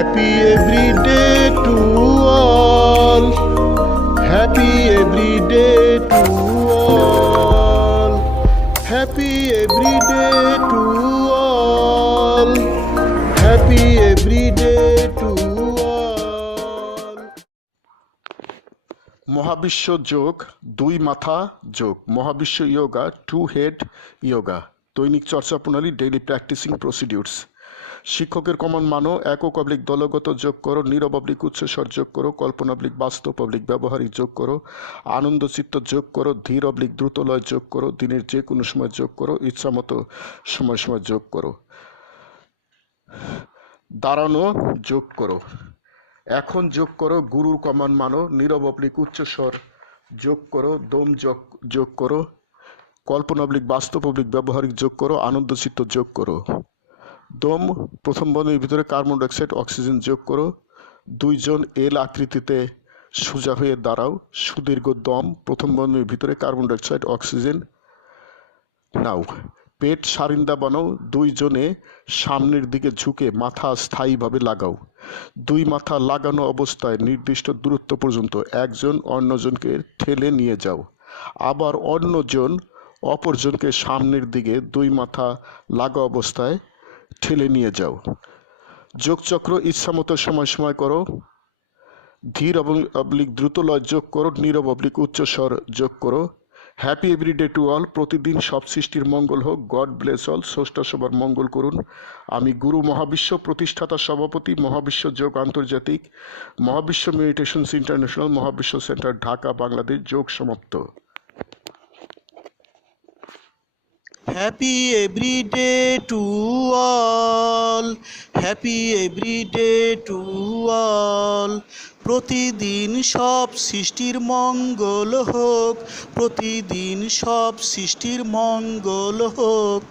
Happy every day to all. Happy every day to all. Happy every day to all. Happy every day to all. মহাবিশ্ব যোগ, দুই মাথা যোগ। মহাবিশ্ব yoga, to head yoga. দৈনিক চর্চা প্রণালী, ডেইলি প্র্যাকটিসিং প্রসিডিউরস। শিক্ষকের কমন মানো, একক অবলিক দলগত যোগ করো, নীরব অবলিক উচ্চস্বর যোগ করো, কল্পনা অবলিক বাস্তব অবলিক ব্যবহারিক যোগ করো, আনন্দচিত্ত যোগ করো, ধীর অবলিক দ্রুতলয় যোগ করো, দিনের যে কোনো সময় যোগ করো, ইচ্ছামতো সময় সময় যোগ করো, দাঁড়ানো যোগ করো। এখন যোগ করো, গুরুর কমান মানো, নীরব অবলিক উচ্চস্বর যোগ করো, দম যোগ করো, কল্পনা অবলিক বাস্তব অবলিক ব্যবহারিক যোগ করো, আনন্দচিত্ত যোগ করো। দম, প্রথম বন্ধনীর ভিতরে কার্বন ডাইঅক্সাইড অক্সিজেন যোগ করো। দুইজন এল আকৃতিতে সোজা হয়ে দাঁড়াও। সুদীর্ঘ দম, প্রথম বন্ধনীর ভিতরে কার্বন ডাইঅক্সাইড অক্সিজেন নাও। পেট সারিন্দা বানাও। দুইজনে সামনের দিকে ঝুঁকে মাথা স্থায়ীভাবে লাগাও। দুই মাথা লাগানো অবস্থায় নির্দিষ্ট দূরত্ব পর্যন্ত একজন অন্যজনকে ঠেলে নিয়ে যাও। আবার অন্যজন অপরজনকে সামনের দিকে দুই মাথা লাগা অবস্থায় ঠেলে নিয়ে যাও। যোগচক্র ইচ্ছামতো সময় সময় করো। ধীর অবলিক দ্রুতলয় যোগ করো, নীরব অবলিক উচ্চস্বর যোগ করো। হ্যাপি এভরিডে টু অল, প্রতিদিন সব সৃষ্টির মঙ্গল হোক। গড ব্লেস অল, স্রষ্টা সবার মঙ্গল করুন। আমি গুরু মহাবিশ্ব প্রতিষ্ঠাতা সভাপতি, মহাবিশ্ব যোগ আন্তর্জাতিক, মহাবিশ্ব মেডিটেশনস ইন্টারন্যাশনাল, মহাবিশ্ব সেন্টার, ঢাকা, বাংলাদেশ। যোগ সমাপ্ত। Happy every day to all. Happy every day to all. প্রতিদিন সব সৃষ্টির মঙ্গল হোক, প্রতিদিন সব সৃষ্টির মঙ্গল হোক।